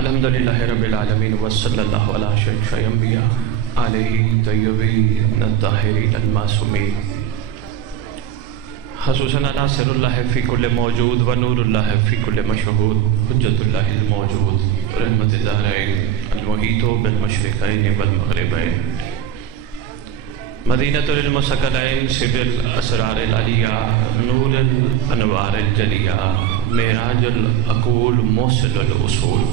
الحمدللہ رب العالمین وصلی اللہ علی اشرف الانبیاء علیہ طیبین الطاہرین المعصومین خصوصاً ناصر اللہ فی کل موجود و نور اللہ فی کل مشہود حجت اللہ الموجود رحمت الدارین المحیط بالمشرقین والمغربین مدینۃ المسکنین سر الاسرار العلیہ نور الانوار الجلیہ معراج العقول موصل الاصول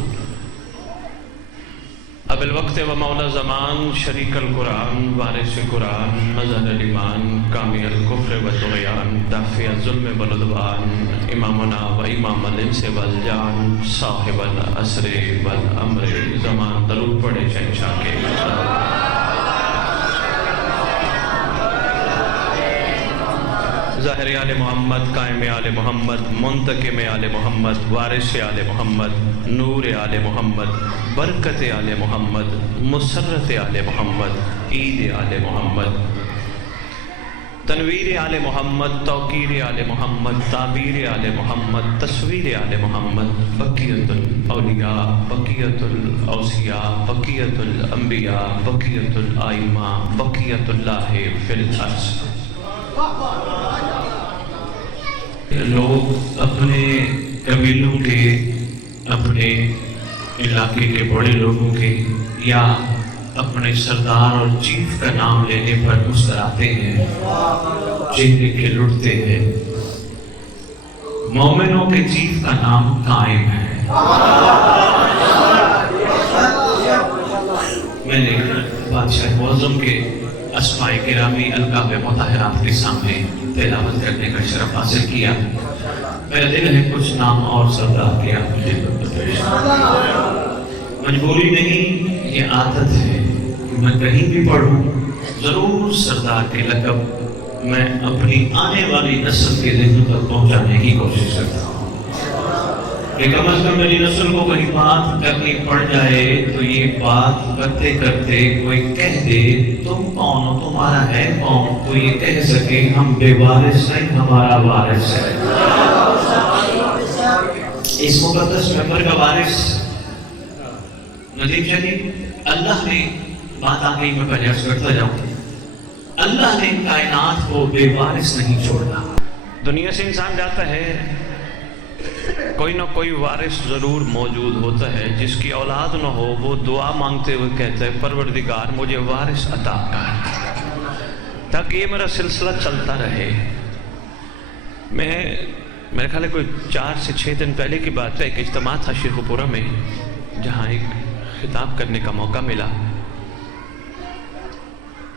اب الوقت و مولا زمان شریک القرآن وارث قرآن مظہر الایمان کامی الکفر و طغیان دافع الظلم والعدوان امامنا و امام الانس والجان صاحب العصر والامر زمان درود پڑھے شہنشاہ کے ظاہر آل محمد قائم آل محمد منتقم آل محمد وارث آل محمد نور آل محمد برکت آل محمد مسرت آل محمد عید آل محمد تنویر آل محمد توقیر آل محمد تعبیر آل محمد تصویر آل محمد بقیت الاولیاء بقیت الاوصیاء بقیت الانبیاء بقیت الائمہ بقیت اللہ فی الارض۔ لوگ اپنے قبیلوں کے اپنے علاقے کے بڑے لوگوں کے یا اپنے سردار اور چیف کا نام لینے پر مسکراتے ہیں، چہرے کے لٹتے ہیں۔ مومنوں کے چیف کا نام قائم ہے۔ میں نے بادشاہ معظم کے اسماء گرامی القاب مطہرات کے سامنے تلاوت کرنے کا شرف حاصل کیا۔ میرا دل ہے کچھ نام اور سردار کے آپ مجھے پیش مجبوری نہیں، یہ عادت ہے کہ میں کہیں بھی پڑھوں ضرور سردار کے لقب میں اپنی آنے والی نسل کے ذہن تک پہنچانے کی کوشش کرتا ہوں کہ کم از کم میری نسل کو کوئی بات کرنی پڑ جائے تو یہ بات کرتے کرتے کوئی کہہ دے تم کون ہو، تمہارا ہے کون، تو یہ کہہ سکے ہم بے وارث نہیں، ہمارا وارث ہے۔ اس مقدس ممبر کا وارث ندیم شریف اللہ نے بات آ گئی، میں پہلے عرض کرتا جاؤں، اللہ نے کائنات کو بے وارث نہیں چھوڑا۔ دنیا سے انسان جاتا ہے، کوئی نہ کوئی وارث ضرور موجود ہوتا ہے۔ جس کی اولاد نہ ہو وہ دعا مانگتے ہوئے کہتا ہے پروردگار مجھے وارث عطا کر تاکہ یہ میرا سلسلہ چلتا رہے۔ میرے خیال ہے کوئی 4 سے 6 دن پہلے کی بات ہے، ایک اجتماع تھا شیخو پورہ میں جہاں ایک خطاب کرنے کا موقع ملا۔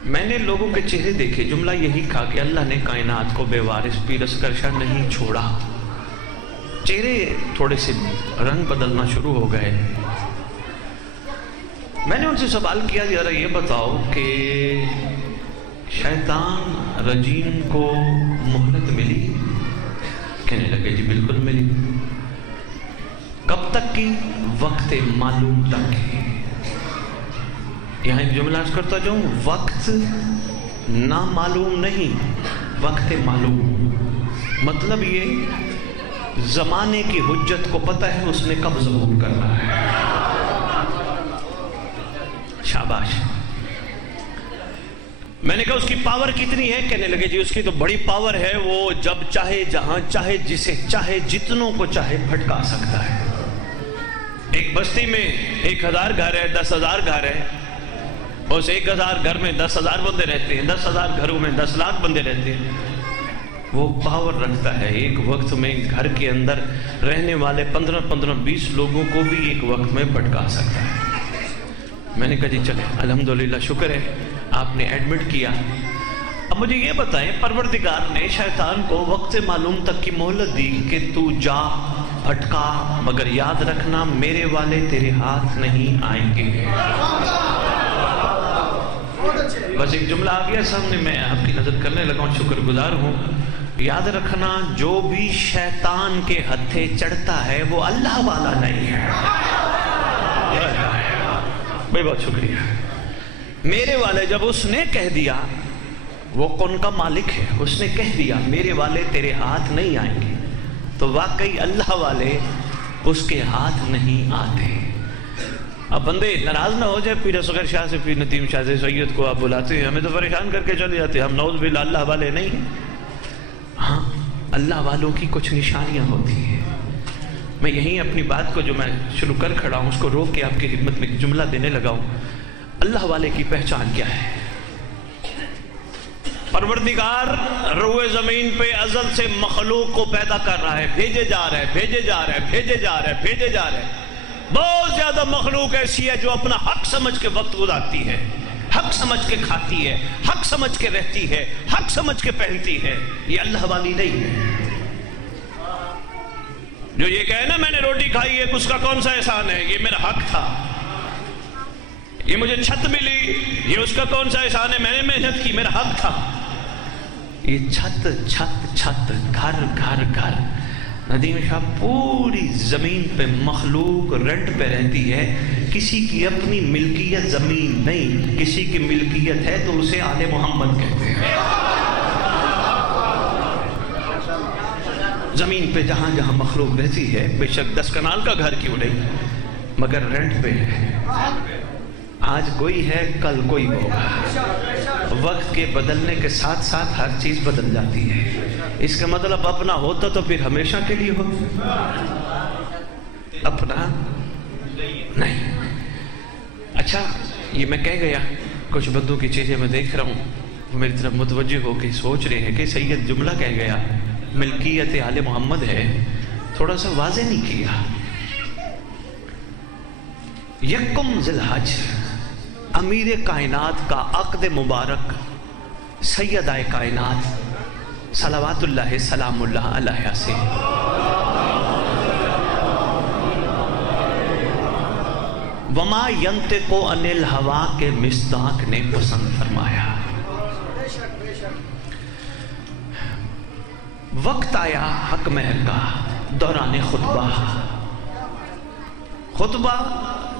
میں نے لوگوں کے چہرے دیکھے، جملہ یہی کہا کہ اللہ نے کائنات کو بے وارث پیرس کرشا نہیں چھوڑا۔ چہرے تھوڑے سے رنگ بدلنا شروع ہو گئے۔ میں نے ان سے سوال کیا ذرا یہ بتاؤ کہ شیطان رجیم کو مہلت ملی؟ کہنے لگے جی بالکل ملی۔ کب تک کی؟ وقت معلوم تک کی۔ یہاں ایک جملہ عرض کرتا جاؤں، وقت نامعلوم نہیں، وقت معلوم۔ مطلب یہ زمانے کی حجت کو پتہ ہے اس نے کب ظہور کرنا ہے۔ شاباش۔ میں نے کہا اس کی پاور کتنی ہے؟ کہنے لگے جی اس کی تو بڑی پاور ہے، وہ جب چاہے جہاں چاہے جسے چاہے جتنوں کو چاہے بھٹکا سکتا ہے۔ ایک بستی میں 1000 گھر ہے، 10,000 گھر ہے، اس 1000 گھر میں 10,000 بندے رہتے ہیں، 10,000 گھروں میں 10 لاکھ بندے رہتے ہیں۔ وہ پاور رکھتا ہے، ایک وقت میں گھر کے اندر رہنے والے 15-20 لوگوں کو بھی ایک وقت میں بھٹکا سکتا ہے۔ میں نے کہا جی چلے الحمدللہ شکر ہے آپ نے ایڈمٹ کیا۔ اب مجھے یہ بتائیں پروردگار نے شیطان کو وقت معلوم تک کی مہلت دی کہ تو جا بھٹکا، مگر یاد رکھنا میرے والے تیرے ہاتھ نہیں آئیں گے۔ بس ایک جملہ آ گیا سامنے، میں آپ کی نظر کرنے لگا ہوں، شکر گزار ہوں۔ یاد رکھنا جو بھی شیطان کے ہتھے چڑھتا ہے وہ اللہ والا نہیں ہے۔ بھائی بہت شکریہ۔ میرے والے جب اس نے کہہ دیا، وہ کون کا مالک ہے، اس نے کہہ دیا میرے والے تیرے ہاتھ نہیں آئیں گے، تو واقعی اللہ والے اس کے ہاتھ نہیں آتے۔ اب بندے ناراض نہ ہو جائے، پیر اصغر شاہ سے، پیر ندیم شاہ سے سید کو آپ بلاتے ہیں، ہمیں تو پریشان کر کے چلے جاتے ہیں، ہم نعوذ باللہ اللہ والے نہیں ہیں۔ ہاں اللہ والوں کی کچھ نشانیاں ہوتی ہیں۔ میں یہیں اپنی بات کو جو میں شروع کر کھڑا ہوں اس کو روک کے آپ کی خدمت میں ایک جملہ دینے لگا ہوں۔ اللہ والے کی پہچان کیا ہے؟ پروردگار روئے زمین پہ ازل سے مخلوق کو پیدا کر رہا ہے، بھیجے جا رہا ہے، بھیجے جا رہا ہے، بھیجے جا رہا ہے، بھیجے جا رہا ہے۔ بہت زیادہ مخلوق ایسی ہے جو اپنا حق سمجھ کے وقت گزارتی ہے، حق سمجھ کے کھاتی ہے، حق سمجھ کے رہتی ہے، حق سمجھ کے پہنتی ہے۔ یہ اللہ والی نہیں ہے۔ جو یہ کہے نا میں نے روٹی کھائی ہے، اس کا کون سا احسان ہے؟ یہ میرا حق تھا۔ یہ مجھے چھت ملی، یہ اس کا کون سا احسان ہے؟ میں نے محنت کی، میرا حق تھا۔ یہ چھت چھت چھت، گھر گھر گھر، ندیم شاہ پوری زمین پہ مخلوق رنٹ پہ رہتی ہے، کسی کی اپنی ملکیت زمین نہیں، کسی کی ملکیت ہے تو اسے آل محمد کہتے ہیں۔ زمین پہ جہاں جہاں مخلوق رہتی ہے، بے شک 10 کنال کا گھر کیوں نہیں، مگر رنٹ پہ ہے۔ آج کوئی ہے، کل کوئی ہوگا۔ وقت کے بدلنے کے ساتھ ساتھ ہر چیز بدل جاتی ہے۔ اس کا مطلب اپنا ہوتا تو پھر ہمیشہ کے لیے ہو، اپنا نہیں۔ اچھا یہ میں کہہ گیا، کچھ بندوں کی چیزیں میں دیکھ رہا ہوں، وہ میری طرف متوجہ ہو کے سوچ رہے ہیں کہ سید جملہ کہہ گیا، ملکیت آل محمد ہے، تھوڑا سا واضح نہیں کیا۔ یکم ذی الحج امیر کائنات کا عقد مبارک سیدہ کائنات صلوات اللہ سلام اللہ علیہ سے وما ینطق عن الہوا کے مصداق نے پسند فرمایا۔ وقت آیا حق مہر کا دوران خطبہ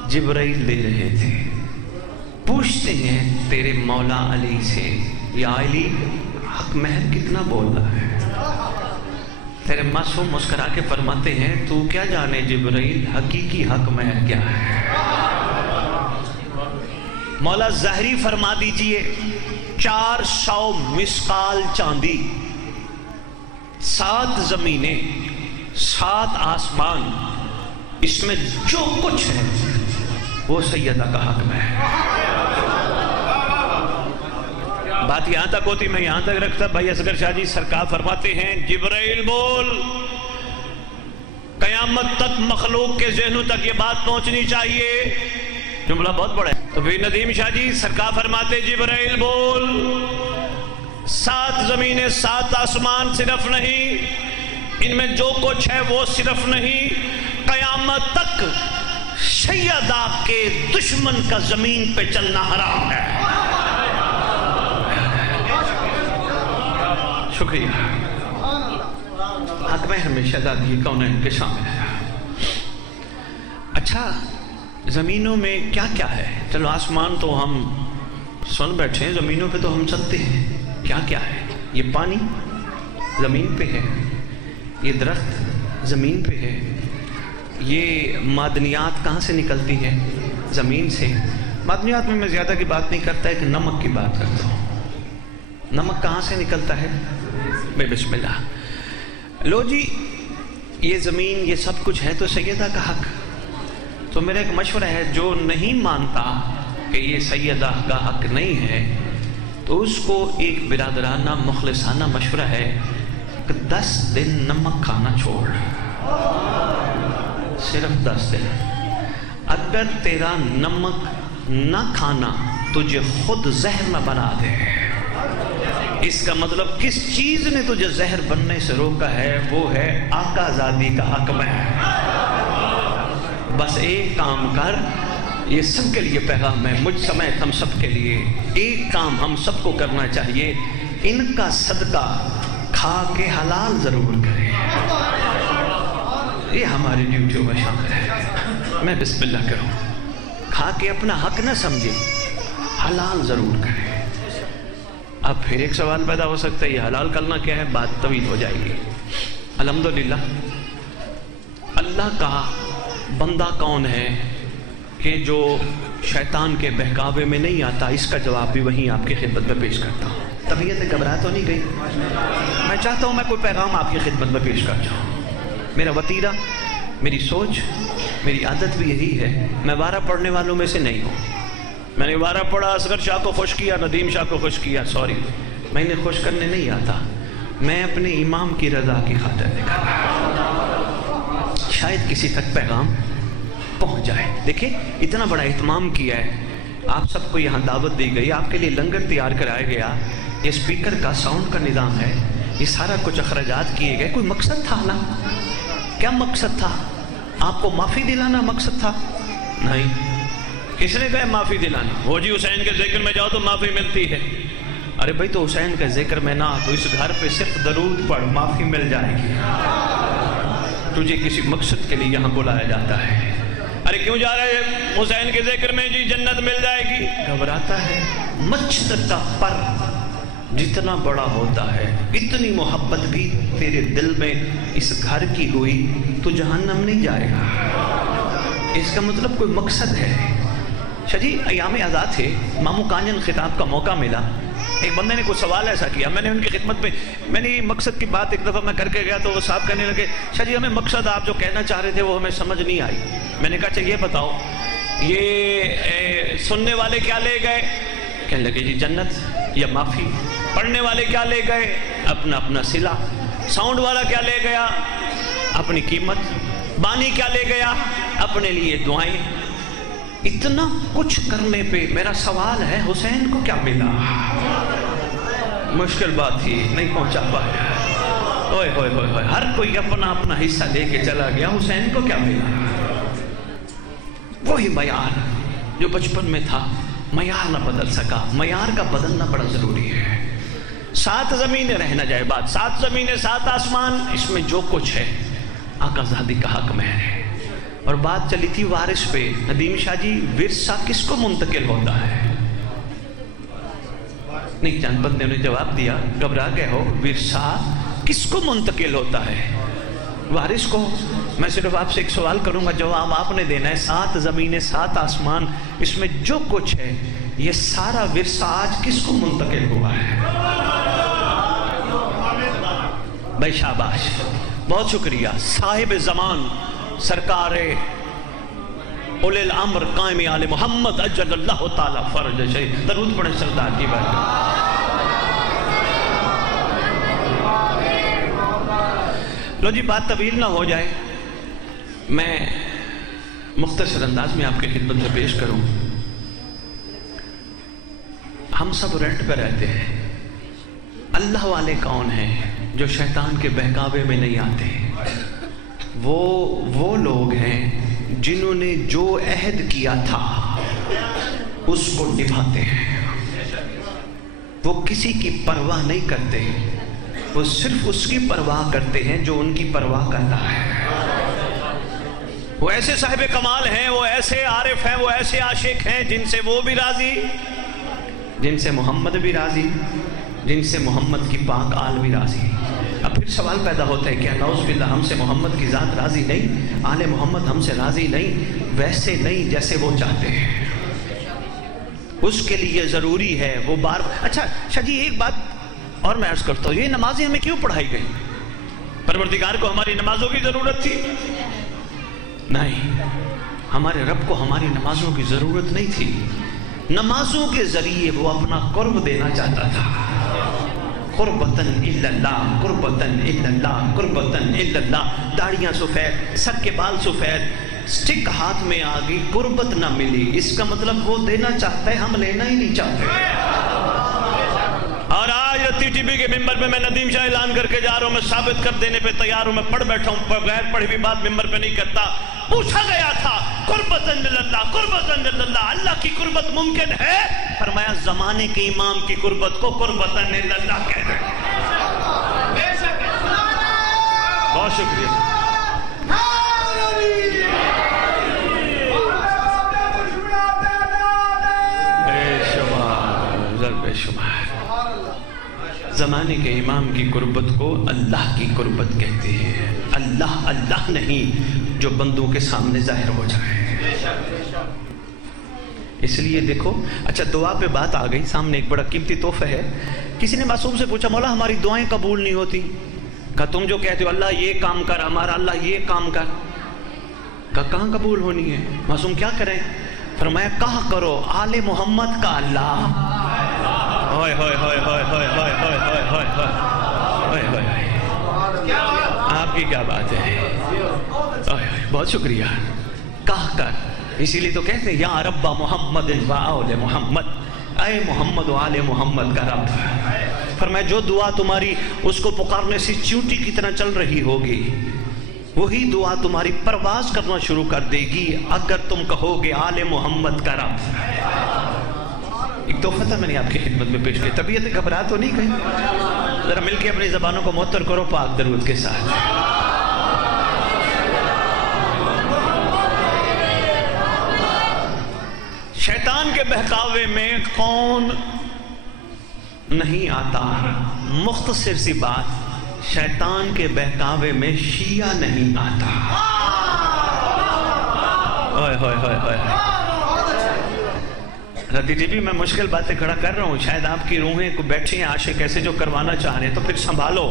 جبرائیل دے رہے تھے، پوچھتے ہیں تیرے مولا علی سے، یا علی حق مہر کتنا بول رہا ہے؟ تیرے معصوم مسکرا کے فرماتے ہیں تو کیا جانے جبرائیل حقیقی حق مہر کیا ہے؟ مولا ظاہری فرما دیجئے 400 مسقال چاندی، 7 زمینیں، 7 آسمان، اس میں جو کچھ ہے وہ سیدہ کا حق میں ہے۔ بات یہاں تک ہوتی، میں یہاں تک رکھتا، بھائی اصغر شاہ جی سرکار فرماتے ہیں جبرائیل بول، قیامت تک مخلوق کے ذہنوں تک یہ بات پہنچنی چاہیے، جملہ بہت بڑا ہے۔ تو پھر ندیم شاہ جی سرکار فرماتے جبرائیل بول، 7 زمینیں 7 آسمان صرف نہیں، ان میں جو کچھ ہے وہ صرف نہیں، قیامت تک سیدہ کے دشمن کا زمین پہ چلنا حرام ہے۔ شکریہ۔ حق میں ہمیشہ دادی کونین کے شامل ہے۔ اچھا زمینوں میں کیا کیا ہے؟ چلو آسمان تو ہم سن بیٹھے ہیں، زمینوں پہ تو ہم چلتے ہیں، کیا کیا ہے؟ یہ پانی زمین پہ ہے، یہ درخت زمین پہ ہے، یہ معدنیات کہاں سے نکلتی ہے؟ زمین سے۔ معدنیات میں زیادہ کی بات نہیں کرتا، ایک نمک کی بات کرتا ہوں۔ نمک کہاں سے نکلتا ہے؟ بے بسم اللہ۔ لو جی یہ زمین یہ سب کچھ ہے تو سیدہ کا حق۔ تو میرا ایک مشورہ ہے، جو نہیں مانتا کہ یہ سیدہ کا حق نہیں ہے تو اس کو ایک برادرانہ مخلصانہ مشورہ ہے کہ 10 دن نمک کھانا چھوڑ، صرف 10 دن۔ اگر تیرا نمک نہ کھانا تجھے خود زہر نہ بنا دے، اس کا مطلب کس چیز نے تجھے زہر بننے سے روکا ہے؟ وہ ہے آقا زادی کا حق میں۔ بس ایک کام کر، یہ سب کے لیے پیغام ہے، مجھ سمیت ہم سب کے لیے ایک کام ہم سب کو کرنا چاہیے، ان کا صدقہ کھا کے حلال ضرور کریں۔ یہ ہماری ڈیوٹیوں میں شامل ہے۔ میں بسم اللہ کروں، کھا کے اپنا حق نہ سمجھے، حلال ضرور کریں۔ اب پھر ایک سوال پیدا ہو سکتا ہے، یہ حلال کرنا کیا ہے؟ بات طویل ہو جائے گی۔ الحمدللہ اللہ کا بندہ کون ہے کہ جو شیطان کے بہکاوے میں نہیں آتا، اس کا جواب بھی وہیں آپ کی خدمت میں پیش کرتا ہوں۔ طبیعت گھبرا تو نہیں گئی؟ میں چاہتا ہوں میں کوئی پیغام آپ کی خدمت میں پیش کر جاؤں۔ میرا وتیرہ، میری سوچ، میری عادت بھی یہی ہے، میں وارہ پڑھنے والوں میں سے نہیں ہوں۔ میں نے وارہ پڑھا، اصغر شاہ کو خوش کیا، ندیم شاہ کو خوش کیا، سوری، میں انہیں خوش کرنے نہیں آتا، میں اپنے امام کی رضا کی خاطر نکلا، شاید کسی تک پیغام پہنچ جائے۔ دیکھیں اتنا بڑا اہتمام کیا ہے، آپ سب کو یہاں دعوت دی گئی، آپ کے لیے لنگر تیار کرایا گیا، یہ سپیکر کا ساؤنڈ کا نظام ہے، یہ سارا کچھ اخراجات کیے گئے، کوئی مقصد تھا نا؟ کیا مقصد تھا؟ آپ کو معافی دلانا مقصد تھا؟ نہیں۔ کس نے کہا معافی دلانا؟ وہ جی حسین کے ذکر میں جاؤ تو معافی ملتی ہے۔ ارے بھائی تو حسین کے ذکر میں نہ تو اس گھر پہ صرف درود پڑھ، معافی مل جائے گی۔ تجھے کسی مقصد کے لیے یہاں بلایا جاتا ہے۔ ارے کیوں جا رہے ہیں حسین کے ذکر میں؟ جی جنت مل جائے گی۔ گھبراتا ہے؟ مچھر کا پر جتنا بڑا ہوتا ہے، اتنی محبت بھی تیرے دل میں اس گھر کی ہوئی تو جہنم نہیں جائے گا۔ اس کا مطلب کوئی مقصد ہے۔ شاہ جی ایام آزاد تھے، مامو کانجن خطاب کا موقع ملا، ایک بندے نے کوئی سوال ایسا کیا، میں نے ان کی خدمت میں نے مقصد کی بات ایک دفعہ میں کر کے گیا تو وہ صاحب کہنے لگے شاہ جی ہمیں مقصد آپ جو کہنا چاہ رہے تھے وہ ہمیں سمجھ نہیں آئی۔ میں نے کہا اچھا یہ بتاؤ یہ سننے والے کیا لے گئے؟ کہنے لگے جی جنت یا معافی۔ پڑھنے والے کیا لے گئے؟ اپنا اپنا صلہ۔ ساؤنڈ والا کیا لے گیا؟ اپنی قیمت۔ بانی کیا لے گیا؟ اپنے لیے دعائیں۔ اتنا کچھ کرنے پہ میرا سوال ہے حسین کو کیا ملا؟ مشکل بات تھی، نہیں پہنچا پایا۔ اوئے ہوئے ہوئے ہوئے، ہر کوئی اپنا اپنا حصہ لے کے چلا گیا، حسین کو کیا ملا؟ وہی معیار جو بچپن میں تھا، معیار نہ بدل سکا۔ معیار کا بدلنا بڑا ضروری ہے۔ 7 زمینیں رہ نہ جائے بات، 7 زمینیں 7 آسمان، اس میں جو کچھ ہے آقا زادی کا حق میں ہے۔ اور بات چلی تھی وارث پہ، ندیم شاہ جی ورثہ کس کو منتقل ہوتا ہے؟ نہیں چند بندے نے جواب دیا، گھبرا گئے ہو، ورثہ کس کو منتقل ہوتا ہے؟ وارث کو۔ میں صرف آپ سے ایک سوال کروں گا، جواب آپ نے دینا ہے۔ 7 زمینیں 7 آسمان، اس میں جو کچھ ہے یہ سارا ورثہ آج کس کو منتقل ہوا ہے؟ بھائی شاباش، بہت شکریہ۔ صاحب زمان سرکار اولی الامر قائم آل محمد اجل اللہ تعالی فرج شریف، درود پڑھیں سردار کی بات۔ لو جی بات طویل نہ ہو جائے، میں مختصر انداز میں آپ کی خدمت میں پیش کروں۔ ہم سب رینٹ پہ رہتے ہیں۔ اللہ والے کون ہیں جو شیطان کے بہکاوے میں نہیں آتے؟ وہ لوگ ہیں جنہوں نے جو عہد کیا تھا اس کو نبھاتے ہیں۔ وہ کسی کی پرواہ نہیں کرتے، وہ صرف اس کی پرواہ کرتے ہیں جو ان کی پرواہ کرتا ہے۔ وہ ایسے صاحب کمال ہیں، وہ ایسے عارف ہیں، وہ ایسے عاشق ہیں جن سے وہ بھی راضی، جن سے محمد بھی راضی، جن سے محمد کی پاک آل بھی راضی۔ اب پھر سوال پیدا ہوتا ہے کیا نعوذ باللہ ہم سے محمد کی ذات راضی نہیں، آل محمد ہم سے راضی نہیں؟ ویسے نہیں جیسے وہ چاہتے ہیں۔ اس کے لیے ضروری ہے وہ بار۔ اچھا شاہ جی ایک بات اور میں عرض کرتا ہوں، یہ نمازیں ہمیں کیوں پڑھائی گئی؟ پروردگار کو ہماری نمازوں کی ضرورت تھی؟ نہیں، ہمارے رب کو ہماری نمازوں کی ضرورت نہیں تھی۔ نمازوں کے ذریعے وہ اپنا قرب دینا چاہتا تھا۔ قربتن الا اللہ، قربتن الا اللہ، قربتن الا اللہ۔ داڑیاں سفید، سر کے بال سفید، سٹک ہاتھ میں آ گئی، قربت نہ ملی۔ اس کا مطلب وہ دینا چاہتا ہے، ہم لینا ہی نہیں چاہتے۔ اور آج رتی ٹی وی کے ممبر پہ میں ندیم شاہ اعلان کر کے جا رہا ہوں، میں ثابت کر دینے پہ تیار ہوں، میں پڑھ بیٹھا ہوں، بغیر پڑھی ہوئی بات ممبر پہ نہیں کرتا۔ پوچھا گیا تھا قربتن اللہ، قربتن اللہ، اللہ کی قربت ممکن ہے؟ فرمایا زمانے کے امام کی قربت کو قربتن اللہ کہتے ہیں۔ بہت شکریہ۔ بے شمار زمانے کے امام کی قربت کو اللہ کی قربت کہتے ہیں۔ اللہ اللہ نہیں جو بندوں کے سامنے ظاہر ہو جائے۔ اس لیے دیکھو، اچھا دعا پہ بات آ گئی، سامنے ایک بڑا قیمتی تحفہ ہے. کسی نے معصوم سے پوچھا مولا ہماری دعائیں قبول نہیں ہوتی. کہا تم جو کہتے ہو اللہ یہ کام کر، ہمارا اللہ یہ کام کر، کہا کہاں قبول ہونی ہے؟ معصوم کیا کریں؟ فرمایا کہا کرو آل محمد کا اللہ. ہوئے ہوئے ہوئے ہوئے ہوئے ہوئے ہوئے ہوئے ہوئے ہوئے ہوئے ہوئے، آپ کی کیا بات ہے، بہت شکریہ. کہا کر، اسی لیے تو کہتے ہیں یا رب محمد و آل محمد، اے محمد و آل محمد کا رب. فرمایا جو دعا تمہاری اس کو پکارنے سے چیونٹی کی طرح چل رہی ہوگی، وہی دعا تمہاری پرواز کرنا شروع کر دے گی اگر تم کہو گے آل محمد کا رب. ایک تحفہ تھا میں نے آپ کی خدمت میں پیش کیا. طبیعت گھبرا تو نہیں گئی؟ ذرا مل کے اپنی زبانوں کو معطر کرو پاک درود کے ساتھ. شیطان کے بہکاوے میں کون نہیں آتا؟ مختصر سی بات، شیطان کے بہکاوے میں شیعہ نہیں آتا. ہوئے ہوئے ہوئے ہوئے. رتی جی بھی میں مشکل باتیں کھڑا کر رہا ہوں، شاید آپ کی روحیں کو بیٹھے ہیں عاشق ایسے جو کروانا چاہ رہے ہیں، تو پھر سنبھالو.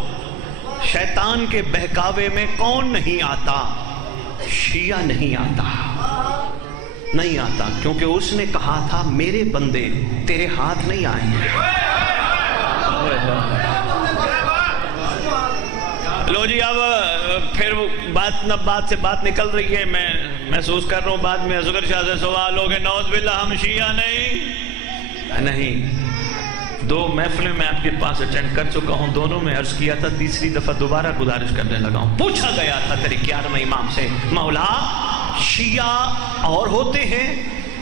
شیطان کے بہکاوے میں کون نہیں آتا؟ شیعہ نہیں آتا. نہیں آتا کیونکہ اس نے کہا تھا میرے بندے تیرے ہاتھ نہیں آئیں گے. لو جی اب پھر بات سے بات نکل رہی ہے. میں محسوس کر رہا ہوں بعد میں اصغر شاہ سے سوال ہو گئے نعوذ باللہ ہم شیعہ نہیں. 2 محفلیں میں آپ کے پاس اٹینڈ کر چکا ہوں، دونوں میں عرض کیا تھا، تیسری دفعہ دوبارہ گزارش کرنے لگا ہوں. پوچھا گیا تھا تیرے 11ویں امام سے مولا شیعہ اور ہوتے ہیں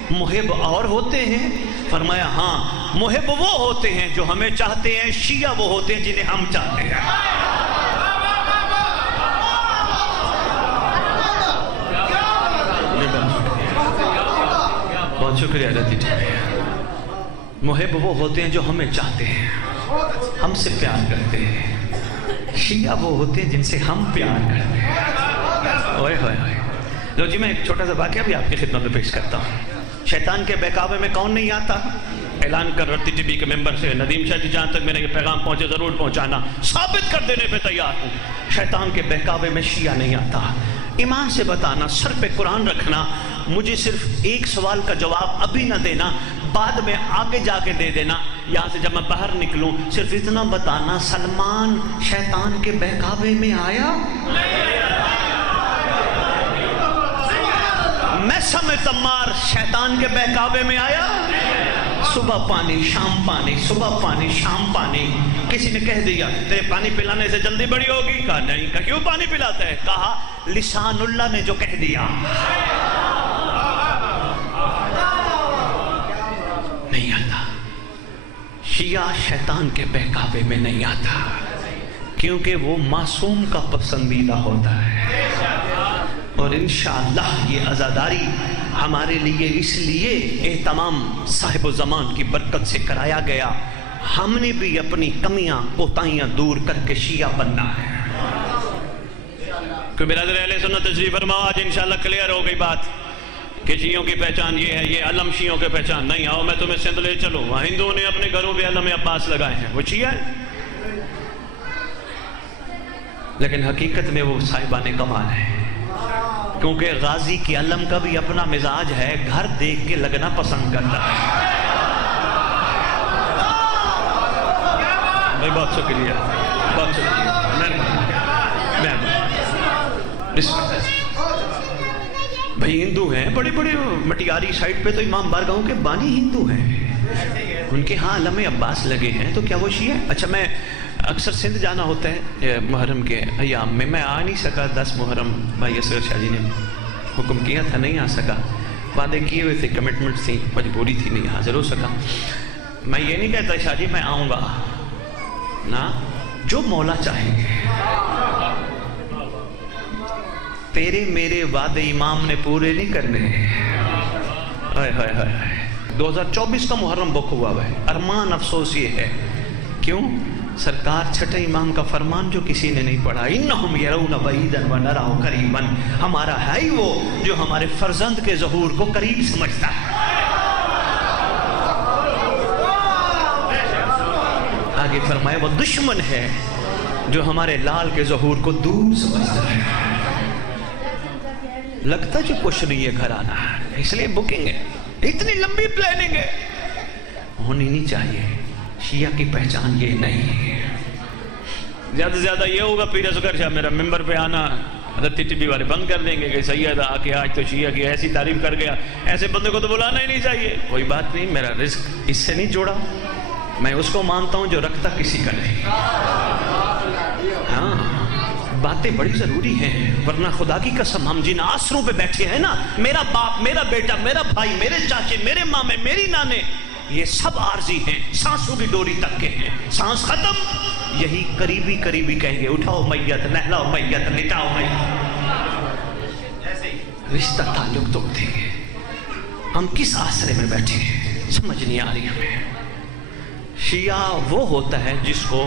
محب اور ہوتے ہیں؟ فرمایا ہاں، محب وہ ہوتے ہیں جو ہمیں چاہتے ہیں، شیعہ وہ ہوتے ہیں جنہیں ہم چاہتے ہیں. بہت شکریہ رتی جی. محب وہ ہوتے ہیں جو ہمیں چاہتے ہیں، ہم سے پیار کرتے ہیں. شیعہ وہ ہوتے ہیں جن سے ہم پیار کرتے ہیں. اوئے ہوئے ہوئے. لو جی میں ایک چھوٹا سا واقعہ بھی آپ کی خدمت میں پیش کرتا ہوں. شیطان کے بہکاوے میں کون نہیں آتا؟ اعلان کر رتی ٹی وی کے ممبر سے ندیم شاہ جی جہاں تک میرے یہ پیغام پہنچے ضرور پہنچانا، ثابت کر دینے پہ تیار ہوں. شیطان کے بہکاوے میں شیعہ نہیں آتا. ایمان سے بتانا، سر پہ قرآن رکھنا، مجھے صرف ایک سوال کا جواب ابھی نہ دینا، بعد میں آگے جا کے دے دینا. یہاں سے جب میں باہر نکلوں صرف اتنا بتانا سلمان شیطان کے بہکاوے میں آیا؟ میں سمیت عمار شیطان کے بہکاوے میں آیا؟ صبح پانی شام پانی، صبح پانی شام پانی. کسی نے کہہ دیا تیرے پانی پلانے سے جلدی بڑی ہوگی؟ کہا نہیں. کہا کیوں پانی پلاتا ہے؟ کہا لسان اللہ نے جو کہہ دیا. نہیں آتا. شیعہ شیطان کے بہکاوے میں نہیں آتا کیونکہ وہ معصوم کا پسندیدہ ہوتا ہے. اور انشاءاللہ یہ عزاداری ہمارے لیے اس لیے اہتمام صاحب و زمان کی برکت سے کرایا گیا، ہم نے بھی اپنی کمیاں کوتاہیاں دور کر کے شیعہ بننا ہے. کہ برادر اہل سنت تشریف فرماؤ، آج انشاءاللہ کلیئر ہو گئی بات کہ شیعوں کی پہچان یہ ہے، یہ علم شیعوں کے پہچان نہیں. آؤ میں تمہیں سندھ لے چلوں، وہاں ہندوؤں نے اپنے گھروں پہ علم عباس لگائے ہیں، وہ شیعہ ہے، لیکن حقیقت میں وہ صاحبان کمال ہے. کیونکہ غازی کی علم کا بھی اپنا مزاج ہے، گھر دیکھ کے لگنا پسند کرتا ہے. بھائی بہت شکریہ، بہت شکریہ، مہربانی. بھائی ہندو ہیں بڑے بڑے، مٹیاری سائٹ پہ تو امام بارگاہوں کے بانی ہندو ہیں، ان کے ہاں علم عباس لگے ہیں، تو کیا وہ شیعہ ہے؟ اچھا میں اکثر سندھ جانا ہوتا ہے محرم کے ایام میں آ نہیں سکا. 10 محرم بھائی اصغر شاہ جی نے حکم کیا تھا، نہیں آ سکا، وعدے کیے ہوئے تھے، کمٹمنٹ تھی، مجبوری تھی، نہیں حاضر ہو سکا. میں یہ نہیں کہتا شاہ جی میں آؤں گا، نا جو مولا چاہیں گے. تیرے میرے وعدے امام نے پورے نہیں کرنے. 2024 کا محرم بک ہوا ہے. ارمان افسوس یہ ہے، کیوں؟ سرکار چھٹے امام کا فرمان جو کسی نے نہیں پڑھا، انہم یرون بعیدا ونراہ قریبا. ہمارا ہے ہی وہ جو ہمارے فرزند کے ظہور کو قریب سمجھتا ہے. آگے فرمایا وہ دشمن ہے جو ہمارے لال کے ظہور کو دور سمجھتا ہے. لگتا جو کچھ نہیں ہے گھر آنا، اس لیے بکنگ ہے، اتنی لمبی پلاننگ ہے. ہونی نہیں چاہیے. شیعہ کی پہچان یہ نہیں ہے. زیادہ سے زیادہ یہ ہوگا پیر اصغر شاہ میرا ممبر پہ آنا، حضرت ٹی وی والے بند کر دیں گے کہ سید آ کے آج تو شیعہ کی ایسی تعریف کر گیا، ایسے بندے کو تو بلانا ہی نہیں چاہیے. کوئی بات نہیں، میرا رزق اس سے نہیں جوڑا. میں اس کو مانتا ہوں جو رکھتا کسی کا نہیں. ہاں باتیں بڑی ضروری ہیں، ورنہ خدا کی قسم ہم جن آسروں پہ بیٹھے ہیں نا، میرا باپ، میرا بیٹا، میرا بھائی، میرے چاچے، میرے مامے، میری نانے، یہ سب عارضی ہیں، سانسوں کی ڈوری تک کے ہیں. سانس ختم، یہی قریبی کہیں گے اٹھاؤ میت، نہلاؤ میت، لٹاؤ میت. رشتہ تعلق توڑ دیں گے. ہم کس آسرے میں بیٹھے ہیں سمجھ نہیں آ رہی ہمیں. شیعہ وہ ہوتا ہے جس کو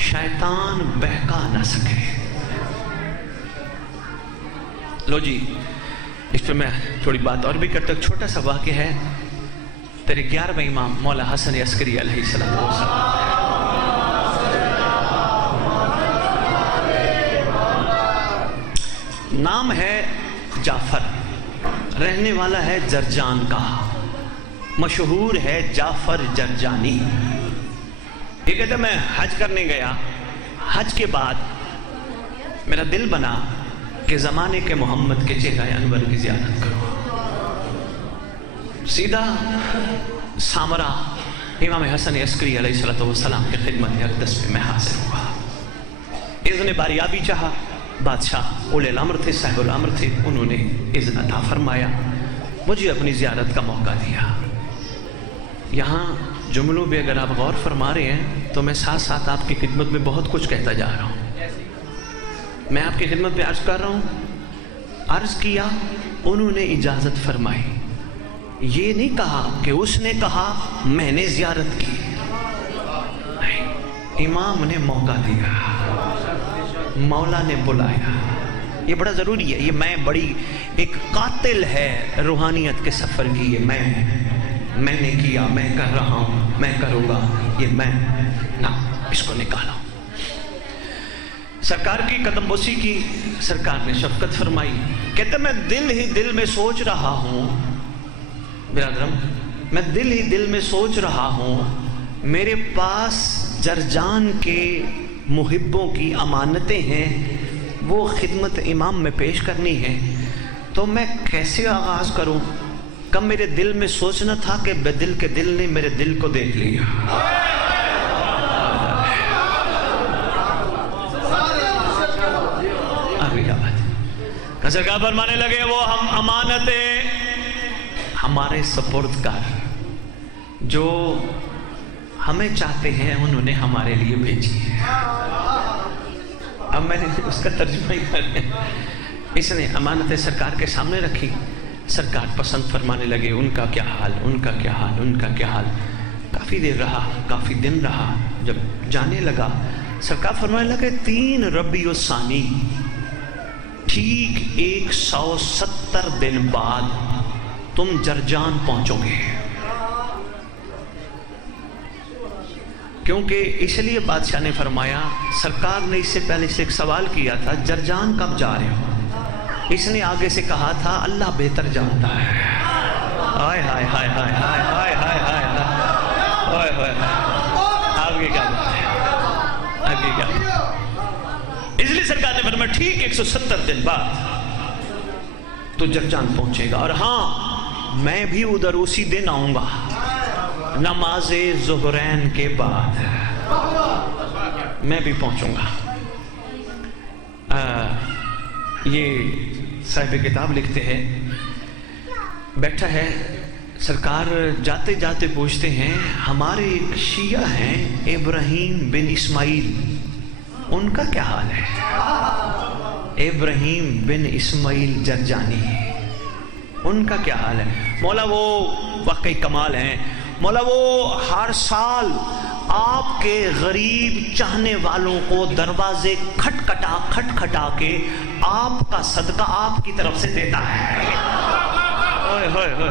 شیطان بہکا نہ سکے. لو جی، اس پہ میں تھوڑی بات اور بھی کرتا ہوں. چھوٹا سا واقعہ ہے. تیرے 11ویں امام مولا حسن عسکری علیہ السلام، نام ہے جعفر، رہنے والا ہے جرجان کا، مشہور ہے جعفر جرجانی. یہ کہتا میں حج کرنے گیا، حج کے بعد میرا دل بنا کہ زمانے کے محمد کے چہرہ انور کی زیارت کرو. سیدھا سامرا امام حسن عسکری علیہ السلام کی خدمت اقدس میں حاضر ہوا. اذن باریابی چاہا. بادشاہ اولے الامر تھے، صاحب الامر تھے، انہوں نے اذن عطا فرمایا، مجھے اپنی زیارت کا موقع دیا. یہاں جملوں پہ اگر آپ غور فرما رہے ہیں تو میں ساتھ ساتھ آپ کی خدمت میں بہت کچھ کہتا جا رہا ہوں. میں آپ کی خدمت پہ عرض کر رہا ہوں، عرض کیا، انہوں نے اجازت فرمائی. یہ نہیں کہا کہ اس نے کہا میں نے زیارت کی، نہیں، امام نے موقع دیا، مولا نے بلایا. یہ بڑا ضروری ہے. یہ میں بڑی ایک قاتل ہے روحانیت کے سفر کی. یہ میں نے کیا، میں کر رہا ہوں، میں کروں گا، یہ میں نہ، اس کو نکالا. سرکار کی قدم بوسی کی، سرکار نے شفقت فرمائی. کہتے میں دل ہی دل میں سوچ رہا ہوں، برادرم، میں دل ہی دل میں سوچ رہا ہوں، میرے پاس جرجان کے محبوں کی امانتیں ہیں، وہ خدمت امام میں پیش کرنی ہے، تو میں کیسے آغاز کروں؟ کب میرے دل میں سوچنا تھا کہ بے دل کے دل نے میرے دل کو دیکھ لیا. سرکار فرمانے لگے وہ ہم امانتیں ہمارے سپرد کر، جو ہمیں چاہتے ہیں انہوں نے ہمارے لیے بھیجی ہے. اب میں نے اس کا ترجمہ ہی کر لیا. اس نے امانتیں سرکار کے سامنے رکھی. سرکار پسند فرمانے لگے ان کا کیا حال، ان کا کیا حال، ان کا کیا حال. کافی دیر رہا، کافی دن رہا. جب جانے لگا سرکار فرمانے لگے 3 ربیع الثانی، ٹھیک 170 دن بعد تم جرجان پہنچو گے. کیونکہ اس لیے بادشاہ نے فرمایا، سرکار نے اس سے پہلے سے ایک سوال کیا تھا جرجان کب جا رہے ہو؟ اس نے آگے سے کہا تھا اللہ بہتر جانتا ہے. ہائے ہائے ہائے ہائے ہائے ہائے ہائے ہائے ہائے ہائے. آگے کیا بات ہے، آگے کیا بات ہے. اس لیے سرکار نے فرمایا ٹھیک 170 دن بعد تو جرجان پہنچے گا. اور ہاں میں بھی ادھر اسی دن آؤں گا، نماز ظہرین کے بعد میں بھی پہنچوں گا. یہ صاحب کتاب لکھتے ہیں، بیٹھا ہے سرکار جاتے جاتے پوچھتے ہیں ہمارے ایک شیعہ ہیں ابراہیم بن اسماعیل، ان کا کیا حال ہے؟ ابراہیم بن اسماعیل جرجانی، ان کا کیا حال ہے؟ مولا وہ واقعی کمال ہیں. مولا وہ ہر سال آپ کے غریب چاہنے والوں کو دروازے کھٹکھٹا کے آپ کا صدقہ آپ کی طرف سے دیتا ہے. ہوئے ہوئے ہوئے.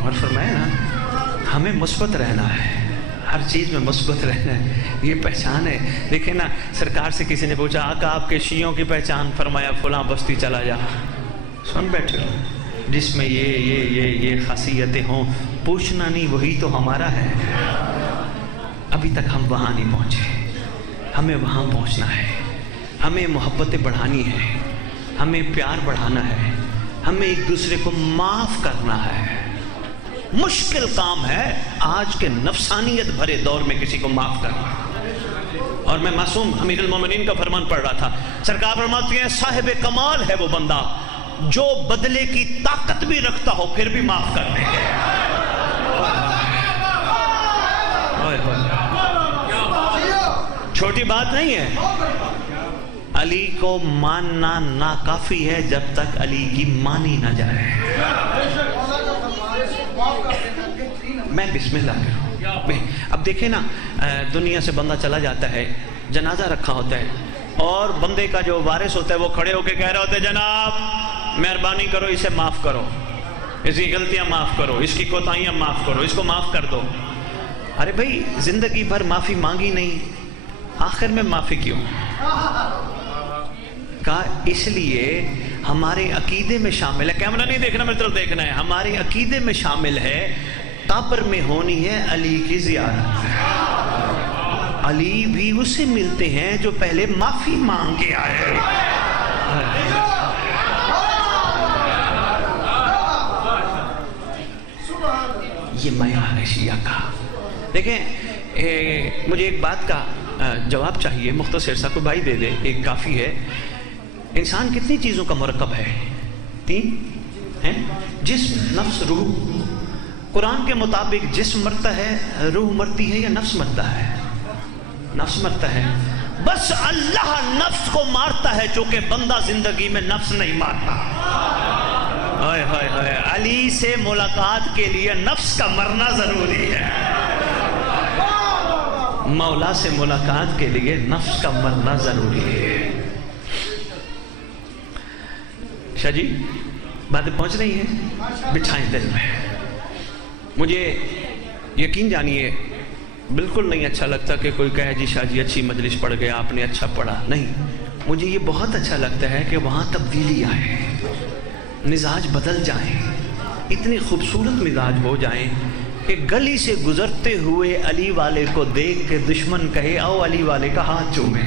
اور فرمایا نا ہمیں مثبت رہنا ہے، ہر چیز میں مثبت رہنا ہے، یہ پہچان ہے۔ دیکھیں نا سرکار سے کسی نے پوچھا آقا آپ کے شیعوں کی پہچان، فرمایا فلاں بستی چلا جا، سن بیٹھے ہو جس میں یہ خاصیتیں ہوں، پوچھنا نہیں، وہی تو ہمارا ہے۔ ابھی تک ہم وہاں نہیں پہنچے، ہمیں وہاں پہنچنا ہے، ہمیں محبتیں بڑھانی ہے، ہمیں پیار بڑھانا ہے، ہمیں ایک دوسرے کو معاف کرنا ہے۔ مشکل کام ہے آج کے نفسانیت بھرے دور میں کسی کو معاف کرنا۔ اور میں معصوم امیر المومنین کا فرمان پڑھ رہا تھا، سرکار فرماتے ہیں صاحب کمال ہے وہ بندہ جو بدلے کی طاقت بھی رکھتا ہو پھر بھی معاف کر دے۔ چھوٹی بات نہیں ہے، علی کو ماننا ناکافی ہے جب تک علی کی مانی نہ جائے۔ میں بسم اللہ کروں۔ اب دیکھیں نا دنیا سے بندہ چلا جاتا ہے، جنازہ رکھا ہوتا ہے اور بندے کا جو وارث ہوتا ہے وہ کھڑے ہو کے کہہ رہے ہوتے ہیں جناب مہربانی کرو اسے معاف کرو، اس کی غلطیاں معاف کرو، اس کی کوتاہیاں معاف کرو، اس کو معاف کر دو۔ ارے بھائی زندگی بھر معافی مانگی نہیں، آخر میں معافی کیوں؟ کہا اس لیے ہمارے عقیدے میں شامل ہے، کیمرہ نہیں دیکھنا میری طرف دیکھنا ہے، ہمارے عقیدے میں شامل ہے قبر میں ہونی ہے علی کی زیارت۔ علی بھی اسے ملتے ہیں جو پہلے معافی مانگ کے آئے۔ یہ معیار ہے شیعہ کا۔ دیکھیں مجھے ایک بات کا جواب چاہیے، مختصر سا، کوئی بھائی دے دے، ایک کافی ہے۔ انسان کتنی چیزوں کا مرکب ہے؟ 3 ہیں، جسم، نفس، روح۔ قرآن کے مطابق جسم مرتا ہے، روح مرتی ہے یا نفس مرتا ہے؟ نفس مرتا ہے۔ بس اللہ نفس کو مارتا ہے چونکہ بندہ زندگی میں نفس نہیں مارتا۔ ہائے ہائے ہائے، علی سے ملاقات کے لیے نفس کا مرنا ضروری ہے، مولا سے ملاقات کے لیے نفس کا مرنا ضروری ہے۔ شاہ جی باتیں پہنچ رہی ہیں، بچھائیں دل میں۔ مجھے یقین جانیے بالکل نہیں اچھا لگتا کہ کوئی کہے جی شاہ جی اچھی مجلس پڑھ گیا، آپ نے اچھا پڑھا، نہیں، مجھے یہ بہت اچھا لگتا ہے کہ وہاں تبدیلی آئے، مزاج بدل جائیں، اتنی خوبصورت مزاج ہو جائیں کہ گلی سے گزرتے ہوئے علی والے کو دیکھ کے دشمن کہے او علی والے کا ہاتھ چومے۔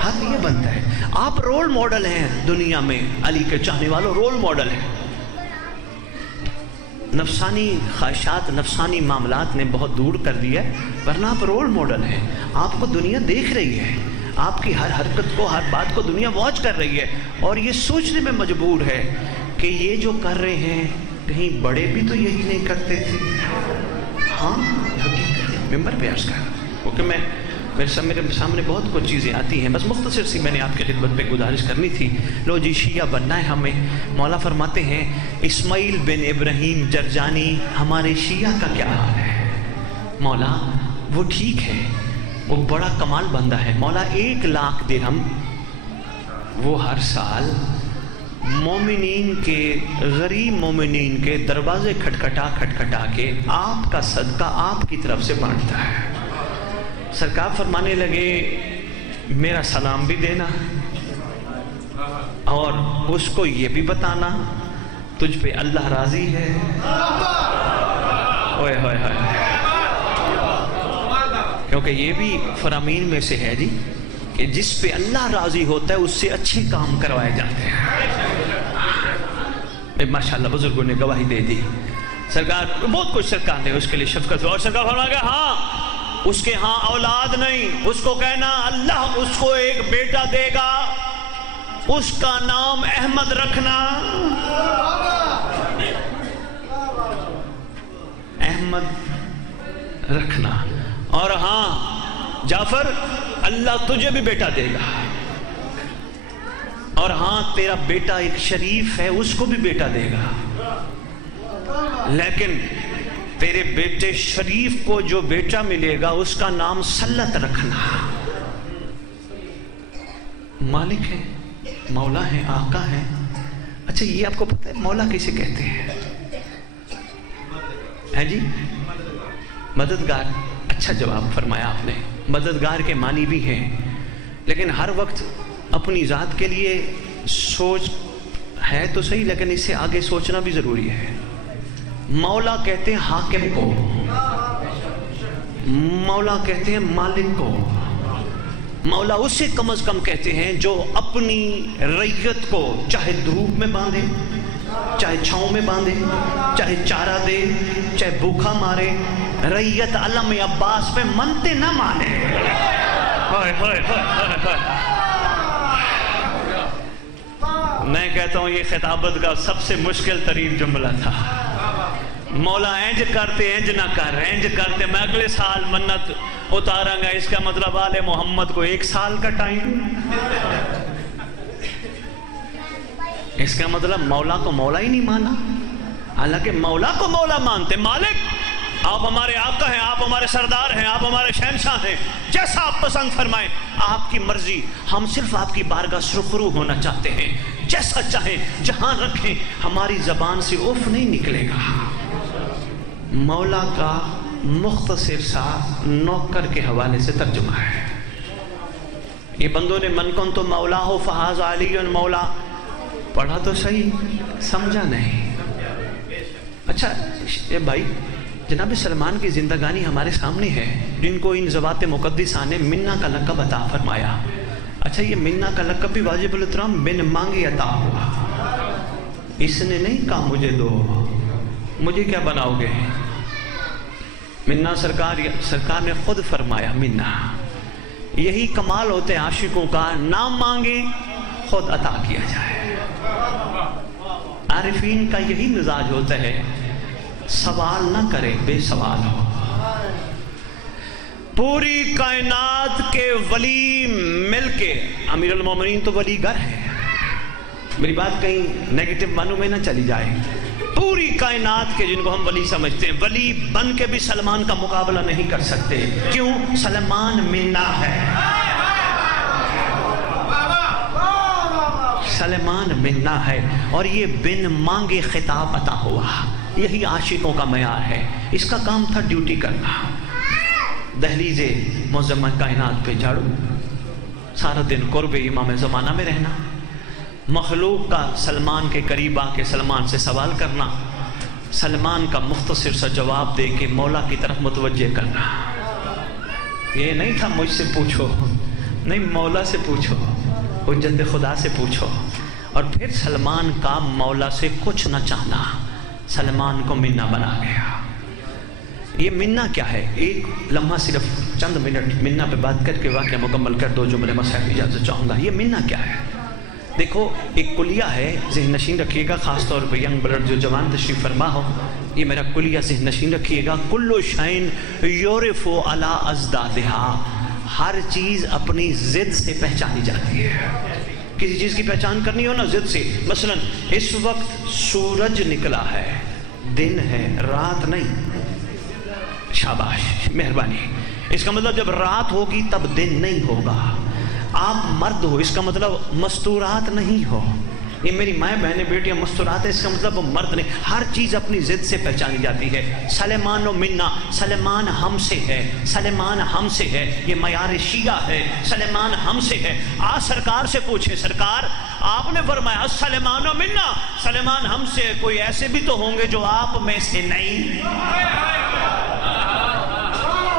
حق یہ بنتا ہے۔ آپ رول ماڈل ہیں دنیا میں، علی کے چاہنے والوں رول ماڈل ہیں۔ نفسانی خواہشات، نفسانی معاملات نے بہت دور کر دیا ہے، ورنہ آپ رول ماڈل ہیں۔ آپ کو دنیا دیکھ رہی ہے، آپ کی ہر حرکت کو، ہر بات کو دنیا واچ کر رہی ہے اور یہ سوچنے میں مجبور ہے کہ یہ جو کر رہے ہیں کہیں بڑے بھی تو یہی نہیں کرتے تھے۔ ہاں حقیقت ممبر پہ عرض کر، کیونکہ میرے سامنے بہت کچھ چیزیں آتی ہیں، بس مختصر سی میں نے آپ کی خدمت پہ گزارش کرنی تھی۔ لو جی شیعہ بننا ہے ہمیں۔ مولا فرماتے ہیں اسماعیل بن ابراہیم جرجانی ہمارے شیعہ کا کیا حال ہے؟ مولا وہ ٹھیک ہے، وہ بڑا کمال بندہ ہے، مولا 1 لاکھ درہم وہ ہر سال مومنین کے، غریب مومنین کے دروازے کھٹکھٹا کے آپ کا صدقہ آپ کی طرف سے بانٹتا ہے۔ سرکار فرمانے لگے میرا سلام بھی دینا اور اس کو یہ بھی بتانا تجھ پہ اللہ راضی ہے۔ اوئے ہوئے ہوئے، کیونکہ یہ بھی فرامین میں سے ہے جی کہ جس پہ اللہ راضی ہوتا ہے اس سے اچھے کام کروائے جاتے ہیں۔ ماشاءاللہ بزرگوں نے گواہی دے دی، سرکار بہت کچھ سرکار نے اس کے لیے شفقت، اور سرکار فرمایا کہ ہاں اس کے ہاں اولاد نہیں، اس کو کہنا اللہ اس کو ایک بیٹا دے گا، اس کا نام احمد رکھنا، احمد رکھنا، اور ہاں جعفر اللہ تجھے بھی بیٹا دے گا، اور ہاں تیرا بیٹا ایک شریف ہے اس کو بھی بیٹا دے گا، لیکن تیرے بیٹے شریف کو جو بیٹا ملے گا اس کا نام سلط رکھنا۔ مالک ہے، مولا ہے، آقا ہے، اچھا یہ آپ کو پتہ ہے مولا کسے کہتے ہیں جی؟ مددگار. اچھا جواب فرمایا آپ نے. مددگار کے معنی بھی ہیں، لیکن ہر وقت اپنی ذات کے لیے سوچ ہے تو صحیح، لیکن اس سے آگے سوچنا بھی ضروری ہے. مولا کہتے ہیں حاکم کو، مولا کہتے ہیں مالک کو، مولا اسے کم از کم کہتے ہیں جو اپنی رعیت کو چاہے دھوپ میں باندھے، چاہے چھاؤں میں باندھے، چاہے چارہ دے، چاہے بھوکا مارے. رعیت علم عباس پہ منتے نہ مانے. میں کہتا ہوں یہ خطابت کا سب سے مشکل ترین جملہ تھا. مولا اینج کرتے اینج نہ کر، اینج کرتے میں اگلے سال منت اتاراں گا، اس کا مطلب آل محمد کو 1 سال کا ٹائم. اس کا مطلب مولا کو مولا ہی نہیں مانا، حالانکہ مولا کو مولا مانتے. مالک آپ ہمارے آقا ہیں، آپ ہمارے سردار ہیں، آپ ہمارے شہنشاہ ہیں، جیسا آپ پسند فرمائیں، آپ کی مرضی. ہم صرف آپ کی بارگاہ سرخرو ہونا چاہتے ہیں، جیسا چاہیں جہاں رکھیں، ہماری زبان سے اف نہیں نکلے گا. مولا کا مختصر سا نوکر کے حوالے سے ترجمہ ہے. یہ بندوں نے من کن تو مولا ہو فہاز علی مولا پڑھا تو صحیح، سمجھا نہیں. اچھا یہ بھائی جناب سلمان کی زندگانی ہمارے سامنے ہے، جن کو ان ذوات مقدسہ نے منا کا لقب عطا فرمایا. اچھا یہ منا کا لقب بھی واجب الاحترام بن مانگے عطا ہوا. اس نے نہیں کہا مجھے دو، مجھے کیا بناؤ گے. منا سرکار نے خود فرمایا منا. یہی کمال ہوتے عاشقوں کا، نہ مانگے خود عطا کیا جائے. عارفین کا یہی مزاج ہوتا ہے، سوال نہ کرے بے سوال ہو. پوری کائنات کے ولی مل کے، امیر المومنین تو ولی گر ہے، میری بات کہیں نیگیٹو معنوں میں نہ چلی جائے. پوری کائنات کے جن کو ہم ولی سمجھتے ہیں، ولی بن کے بھی سلمان کا مقابلہ نہیں کر سکتے. کیوں؟ سلمان منا ہے، سلمان منا ہے، اور یہ بن مانگے خطاب عطا ہوا. یہی عاشقوں کا معیار ہے. اس کا کام تھا ڈیوٹی کرنا، دہلیز معظمہ کائنات پہ جھاڑو، سارا دن قرب امام زمانہ میں رہنا، مخلوق کا سلمان کے قریب آ کے سلمان سے سوال کرنا، سلمان کا مختصر سا جواب دے کے مولا کی طرف متوجہ کرنا. یہ نہیں تھا مجھ سے پوچھو، نہیں مولا سے پوچھو، حجت خدا سے پوچھو. اور پھر سلمان کا مولا سے کچھ نہ چاہنا سلمان کو منا بنا گیا. یہ منا کیا ہے؟ ایک لمحہ صرف چند منٹ منا پہ بات کر کے واقعہ مکمل کر دو جملے مسائل کی اجازت چاہوں گا. یہ منا کیا ہے؟ دیکھو ایک کلیہ ہے، ذہن نشین رکھیے گا، خاص طور پہ ینگ بلڈ جو جوان تشریف فرما ہو، یہ میرا کلیہ ذہن نشین رکھیے گا. کلو شائن یورف علی ازدادہا، ہر چیز اپنی ضد سے پہچانی جاتی ہے. کسی چیز کی پہچان کرنی ہو نا ضد سے. مثلا اس وقت سورج نکلا ہے، دن ہے، رات نہیں. شاباش، مہربانی. اس کا مطلب جب رات ہوگی تب دن نہیں ہوگا. آپ مرد ہو، اس کا مطلب مستورات نہیں ہو. یہ میری مائیں بہنیں بیٹیاں مستورات ہے، اس کا مطلب وہ مرد نہیں. ہر چیز اپنی ضد سے پہچانی جاتی ہے. سلیمان و منا، سلیمان ہم سے ہے، سلیمان ہم سے ہے، یہ معیار شیعہ ہے. سلیمان ہم سے ہے. آج سرکار سے پوچھیں، سرکار آپ نے فرمایا سلیمان و منا، سلیمان ہم سے ہے، کوئی ایسے بھی تو ہوں گے جو آپ میں سے نہیں.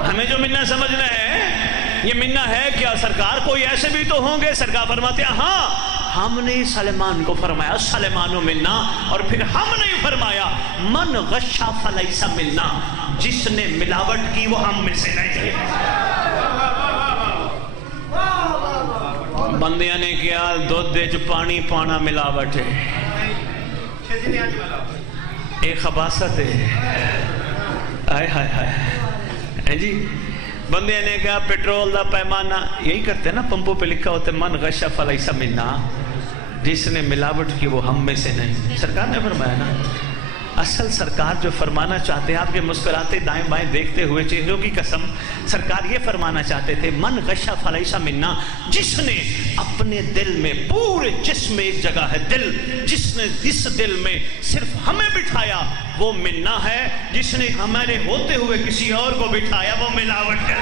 ہمیں جو منا سمجھنا ہے، یہ منا ہے کیا سرکار؟ کوئی ایسے بھی تو ہوں گے. سرکار فرماتے ہیں ہاں، ہم نے سلیمان کو فرمایا سلیمان و منا، اور پھر ہم نے فرمایا من غشا فلیس منا، جس نے ملاوٹ کی وہ ہم میں سے نہیں. بندیاں نے کیا دودھ دے چ پانی پانا ملاوٹ ہے، ایک خباثت ہے. ہائے ہائے ہائے جی. بندے نے کہا پیٹرول دا پیمانہ، یہی کرتے ہیں نا پمپوں پہ لکھا ہوتا ہے من غشا فلیس منا، جس نے ملاوٹ کی وہ ہم میں سے نہیں. سرکار نے فرمایا نا اصل سرکار جو فرمانا چاہتے ہیں، آپ کے مسکراتے دائیں بائیں دیکھتے ہوئے چہروں کی قسم، سرکار یہ فرمانا چاہتے تھے من غش فلیس منا، جس نے اپنے دل میں، پورے جسم میں ایک جگہ ہے دل، جس نے اس دل میں صرف ہمیں بٹھایا وہ منا ہے، جس نے ہمارے ہوتے ہوئے کسی اور کو بٹھایا وہ ملاوٹ ہے۔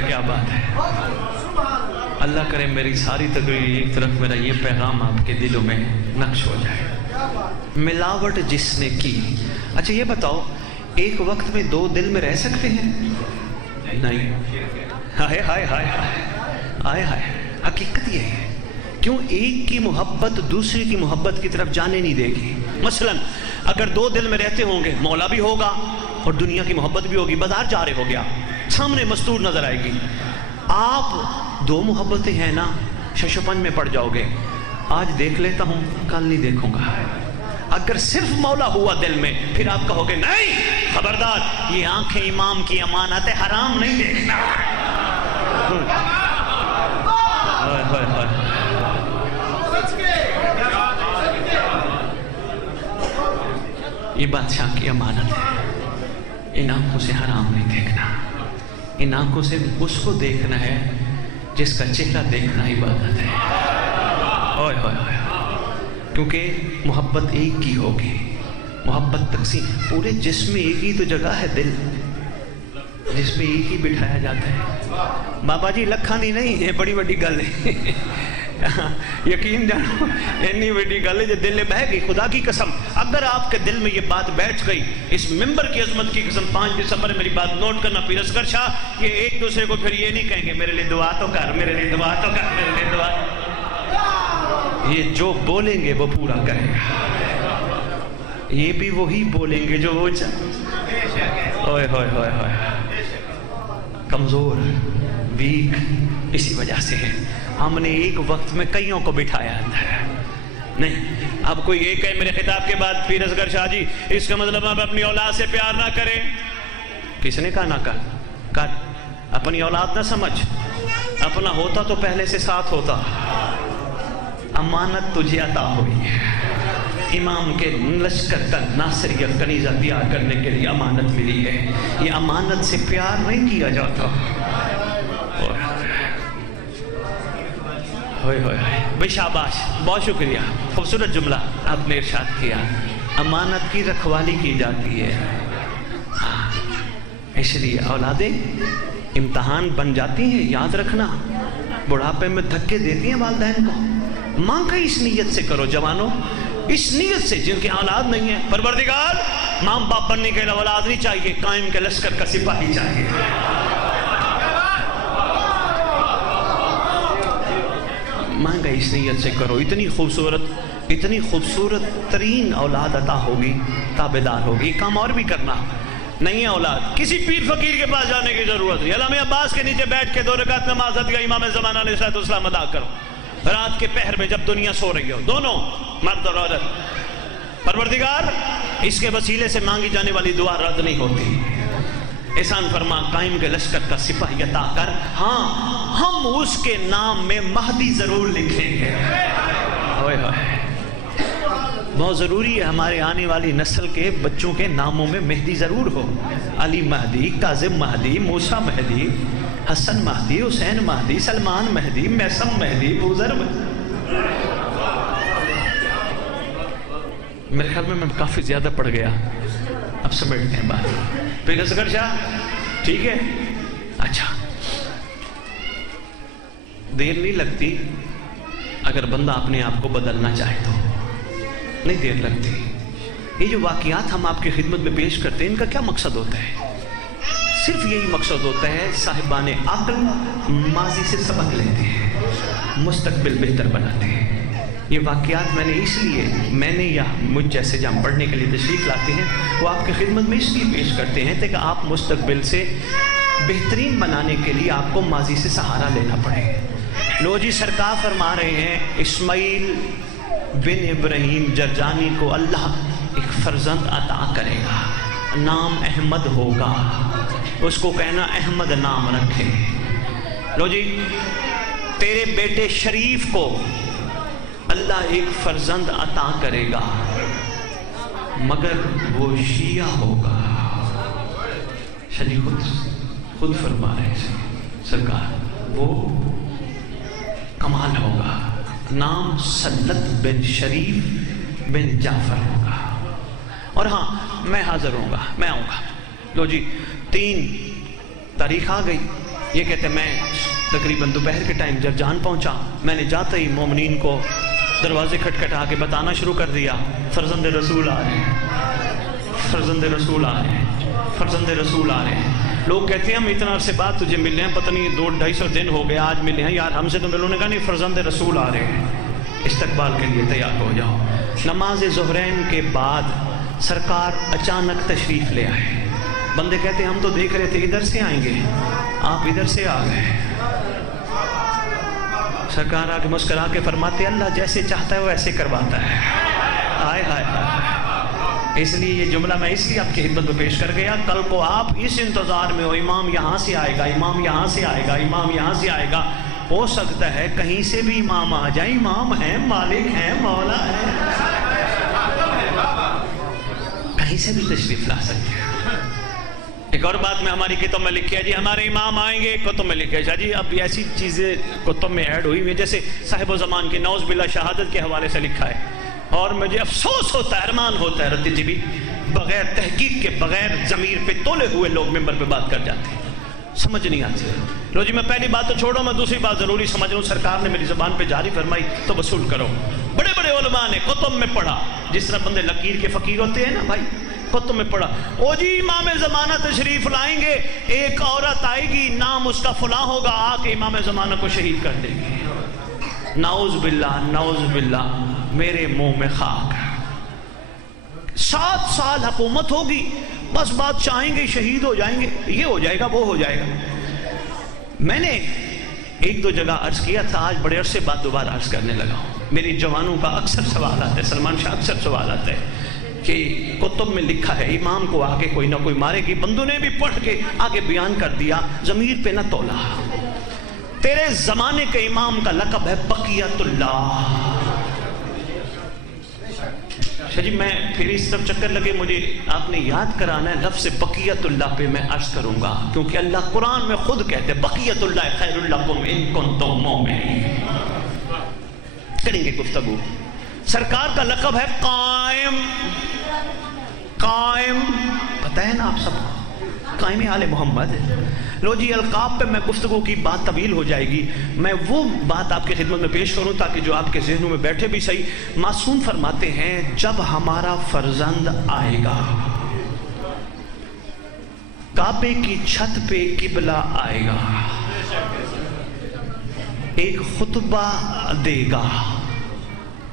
کیا بات ہے، اللہ کرے میری ساری تقریر ایک طرف میرا یہ پیغام آپ کے دلوں میں نقش ہو جائے۔ ملاوٹ جس نے کی، اچھا یہ بتاؤ ایک وقت میں دو دل میں رہ سکتے ہیں؟ نہیں۔ ہائے ہائے ہائے ہائے ہائے، حقیقت یہ ہے، کیوں ایک کی محبت دوسری کی محبت کی طرف جانے نہیں دے گی۔ مثلا اگر دو دل میں رہتے ہوں گے، مولا بھی ہوگا اور دنیا کی محبت بھی ہوگی، بازار جا رہے ہو گیا، سامنے مستور نظر آئے گی، آپ دو محبتیں ہیں نا، ششپنج میں پڑ جاؤ گے، آج دیکھ لیتا ہوں کل نہیں دیکھوں گا۔ اگر صرف مولا ہوا دل میں، پھر آپ کہو گے نہیں خبردار، یہ آنکھیں امام کی امانت ہے، حرام نہیں دیکھنا۔ یہ بادشاہ کی امانت ہے، ان آنکھوں سے حرام نہیں دیکھنا، ان آنکھوں سے اس کو دیکھنا ہے جس کا چہرہ دیکھنا عبادت ہے۔ اوئے ہوئے ہوئے، کیونکہ محبت ایک کی ہوگی، محبت تقسیم، پورے جسم میں ایک ہی تو جگہ ہے دل، جس میں ایک ہی بٹھایا جاتا ہے۔ بابا جی لکھانی نہیں ہے، بڑی بڑی گل ہے، یقین جانو اتنی بڑی گل ہے جو دل میں بہ گئی۔ خدا کی قسم اگر آپ کے دل میں یہ بات بیٹھ گئی، اس ممبر کی عظمت کی قسم، 5 دسمبر میری بات نوٹ کرنا، پیر اصغر شاہ یہ ایک دوسرے کو پھر یہ نہیں کہیں گے میرے لیے دعا تو کر، میرے لیے دعا تو کر، میرے لیے دعا، یہ جو بولیں گے وہ پورا کریں گا، یہ بھی وہی بولیں گے جو وہ ہوئے ہوئے ہوئے ہوئے، کمزور ویک اسی وجہ سے ہے، ہم نے ایک وقت میں کئیوں کو بٹھایا اندر۔ نہیں، اب کوئی یہ کہے میرے خطاب کے بعد پیر اصغر شاہ جی اس کا مطلب آپ اپنی اولاد سے پیار نہ کریں، کس نے کہا نہ کر، اپنی اولاد نہ سمجھ، اپنا ہوتا تو پہلے سے ساتھ ہوتا، امانت تجھے عطا ہوئی ہے، امام کے لشکر کا ناصریت کنیزہ تیار کرنے کے لیے امانت ملی ہے، یہ امانت سے پیار نہیں کیا جاتا۔ ہوئے ہوئے بھائی شاباش، بہت شکریہ، خوبصورت جملہ آپ نے ارشاد کیا، امانت کی رکھوالی کی جاتی ہے، اس لیے اولادیں امتحان بن جاتی ہیں، یاد رکھنا، بڑھاپے میں دھکے دیتی ہیں والدین کو، ماں کا اس نیت سے کرو جوانوں، اس نیت سے جن کی اولاد نہیں ہے، پروردگار ماں باپ بننے کے لیے اولاد نہیں چاہیے، قائم کے لشکر کا سپاہی چاہیے۔ مانگا اس نیت سے کرو، اتنی خوبصورت ترین اولاد عطا ہوگی، تابعدار ہوگی، کام اور بھی کرنا نہیں ہے اولاد، کسی پیر فقیر کے پاس جانے کی ضرورت نہیں، علامہ عباس کے نیچے بیٹھ کے 2 رکعت نماز ادھیا امام زمانہ علیہ السلام ادا کرو، رات کے پہر میں جب دنیا سو رہی ہو، دونوں مرد اور عورت، پروردگار اس کے وسیلے سے مانگی جانے والی دعا رد نہیں ہوتی، احسان فرما قائم کے لشکر کا سپاہی عطا کر، ہاں ہم اس کے نام میں مہدی ضرور لکھیں گے۔ بہت ضروری ہے ہمارے آنے والی نسل کے بچوں کے ناموں میں مہدی ضرور ہو، علی مہدی، کاظم مہدی، موسیٰ مہدی، حسن مہدی، حسین مہدی، سلمان مہدی، میسم مہدی، بوذر مہدی۔ میرے خیال میں کافی زیادہ پڑ گیا، اب سمیٹتے ہیں بات۔ پیر اصغر شاہ ٹھیک ہے، اچھا دیر نہیں لگتی اگر بندہ اپنے آپ کو بدلنا چاہے تو، نہیں دیر لگتی۔ یہ جو واقعات ہم آپ کی خدمت میں پیش کرتے ہیں ان کا کیا مقصد ہوتا ہے؟ صرف یہی مقصد ہوتا ہے صاحبان عقل ماضی سے سبق لیتے ہیں، مستقبل بہتر بناتے ہیں۔ یہ واقعات میں نے یا مجھ جیسے جہاں پڑھنے کے لیے تشریف لاتے ہیں وہ آپ کی خدمت میں اس لیے پیش کرتے ہیں تاکہ آپ مستقبل سے بہترین بنانے کے لیے آپ کو ماضی سے سہارا لینا پڑے. لو جی سرکار فرما رہے ہیں اسماعیل بن ابراہیم جرجانی کو اللہ ایک فرزند عطا کرے گا, نام احمد ہوگا, اس کو کہنا احمد نام رکھے. لو جی تیرے بیٹے شریف کو اللہ ایک فرزند عطا کرے گا مگر وہ شیعہ ہوگا. شریف خود فرما رہے ہیں سرکار وہ کمال ہوگا, نام سلط بن شریف بن جعفر ہوگا. اور ہاں میں حاضر ہوں گا, میں آؤں گا. لو جی 3 تاریخ آ گئی. یہ کہتے میں تقریباً دوپہر کے ٹائم جرجان پہنچا. میں نے جاتے ہی مومنین کو دروازے کھٹکھٹا کے بتانا شروع کر دیا فرزند رسول آ رہے ہیں, فرزند رسول آ رہے ہیں, فرزند رسول آ رہے ہیں. لوگ کہتے ہیں ہم اتنا عرصے بعد تجھے ملے ہیں, پتہ نہیں 200-250 دن ہو گئے آج ملے ہیں یار ہم سے. تو میں نے کہا نہیں فرزند رسول آ رہے ہیں, استقبال کے لیے تیار ہو جاؤ. نماز ظہرین کے بعد سرکار اچانک تشریف لے آئے. بندے کہتے ہیں ہم تو دیکھ رہے تھے ادھر سے آئیں گے, آپ ادھر سے آ گئے. سرکار آ کے مسکرا کے فرماتے اللہ جیسے چاہتا ہے وہ ایسے کرواتا ہے. ہائے ہائے ہائے. اس لیے یہ جملہ میں اس لیے آپ کی خدمت میں پیش کر گیا. کل کو آپ اس انتظار میں ہو امام یہاں سے آئے گا, امام یہاں سے آئے گا, امام یہاں سے آئے گا. ہو سکتا ہے کہیں سے بھی امام آ جائیں. امام ہیں, مالک ہیں, مولا ہے, کہیں سے بھی تشریف لا سکتے ہیں. ایک اور بات میں ہماری کتب میں لکھی ہے جی ہمارے امام آئیں گے, کتب میں لکھا ہے جی. اب ایسی چیزیں کتب میں ایڈ ہوئی ہوئی جیسے صاحب و زمان کی نعوذ باللہ شہادت کے حوالے سے لکھا ہے. اور مجھے افسوس ہوتا ہے, ارمان ہوتا ہے رتی جی بھی بغیر تحقیق کے بغیر ضمیر پہ تولے ہوئے لوگ ممبر پہ بات کر جاتے ہیں, سمجھ نہیں آتی. لو جی میں پہلی بات تو چھوڑو, میں دوسری بات ضروری سمجھ رہا ہوں. سرکار نے میری زبان پہ جاری فرمائی تو وصول کرو. بڑے بڑے علماء نے کتب میں پڑھا, جس طرح بندے لکیر کے فقیر ہوتے ہیں نا بھائی, کتب میں پڑھا او جی امام زمانہ تشریف لائیں گے, ایک عورت آئے گی نام اس کا فلاں ہوگا, آ کے امام زمانہ کو شہید کر دے گی. نعوذ باللہ, نعوذ باللہ, میرے منہ میں خاک. 7 سال حکومت ہوگی, بس بادشاہ آئیں گے شہید ہو جائیں گے, یہ ہو جائے گا وہ ہو جائے گا. میں نے 1-2 جگہ عرض کیا تھا, آج بڑے عرصے بعد دوبارہ عرض کرنے لگا ہوں. میری جوانوں کا اکثر سوال آتا ہے, سلمان شاہ اکثر سوال آتا ہے کہ کتب میں لکھا ہے امام کو آگے کوئی نہ کوئی مارے گی. بندوں نے بھی پڑھ کے آگے بیان کر دیا, ضمیر پہ نہ تولا. تیرے زمانے کے امام کا لقب ہے بقیت اللہ. جی میں پھر اس طرف چکر لگے, مجھے آپ نے یاد کرانا ہے لفظ بقیت اللہ پہ میں عرض کروں گا, کیونکہ اللہ قرآن میں خود کہتے ہیں بقیت اللہ خیر لکم ان کنتم مومنین. کریں گے گفتگو. سرکار کا لقب ہے قائم. قائم پتہ ہے نا آپ سب کو, قائم آل محمد. لو جی القاب پہ میں گفتگو کی بات طویل ہو جائے گی, میں وہ بات آپ کی خدمت میں پیش کروں تاکہ جو آپ کے ذہنوں میں بیٹھے بھی صحیح. معصوم فرماتے ہیں جب ہمارا فرزند آئے گا, کعبے کی چھت پہ قبلہ آئے گا, ایک خطبہ دے گا,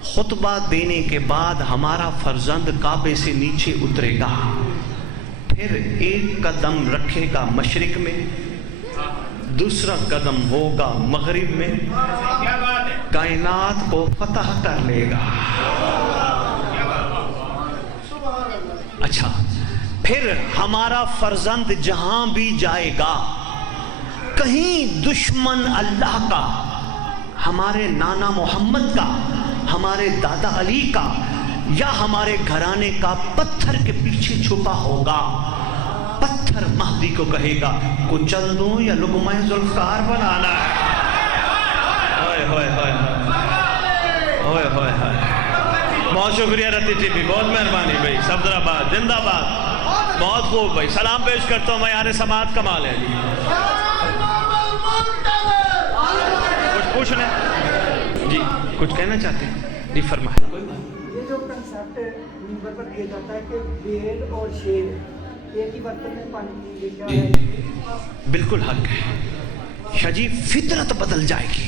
خطبہ دینے کے بعد ہمارا فرزند کعبے سے نیچے اترے گا, پھر ایک قدم رکھے گا مشرق میں, دوسرا قدم ہوگا مغرب میں, کائنات کو فتح کر لے گا. اچھا پھر ہمارا فرزند جہاں بھی جائے گا, کہیں دشمن اللہ کا, ہمارے نانا محمد کا, ہمارے دادا علی کا یا ہمارے گھرانے کا پتھر کے پیچھے چھپا ہوگا, پتھر مہدی کو کہے گا کچل دوں یا لقمہ ذوالفقار بنانا ہے. ہوئے ہوئے ہوئے ہوئے ہوئے ہوئے. بہت شکریہ رتی جی بھی, بہت مہربانی بھائی. صفدرآباد زندہ باد. بہت خوب بھائی, سلام پیش کرتا ہوں. معیار سماعت کمال ہے جی. کچھ پوچھنا جی, کچھ کہنا چاہتے ہیں جی فرمائیں. یہ جو کنسپٹ ممبر پر دیا جاتا ہے کہ بیل اور شیر ایک ہی برتن میں پانی لے کے جی بالکل حق ہے. شاہ جی فطرت بدل جائے گی,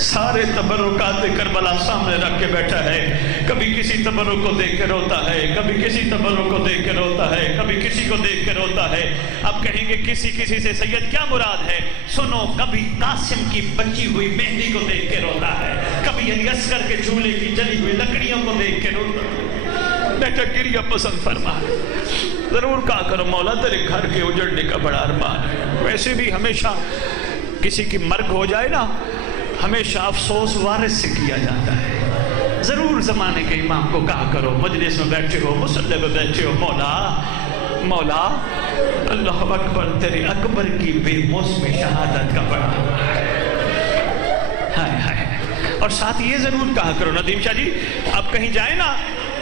سارے تبرکات کربلا سامنے رکھ کے بیٹھا ہے. کبھی کسی تبرک کو دیکھ کے روتا ہے, کبھی کسی تبرک کو دیکھ کے روتا ہے, کبھی کسی کو دیکھ کے روتا ہے. اب کہیں گے کسی سے سید کیا مراد ہے؟ سنو, کبھی قاسم کی بچی ہوئی مہندی کو دیکھ کے روتا ہے, کبھی علی اصغر کے جھولے کی جلی ہوئی لکڑیوں کو دیکھ کے روتا ہے. بیٹا گریہ پسند فرما, ضرور کہا کرو مولا تیرے گھر کے اجڑنے کا بڑا ارمان ہے. ویسے بھی ہمیشہ کسی کی مرگ ہو جائے نا, ہمیشہ افسوس وارث سے کیا جاتا ہے. ضرور زمانے کے امام کو کہا کرو, مجلس میں بیٹھے ہو, مصلی میں بیٹھے ہو, مولا اللہ اکبر, تیرے اکبر کی بے موسم شہادت کا بڑا ہائے ہائے. اور ساتھ یہ ضرور کہا کرو ندیم شاہ جی, آپ کہیں جائیں نا,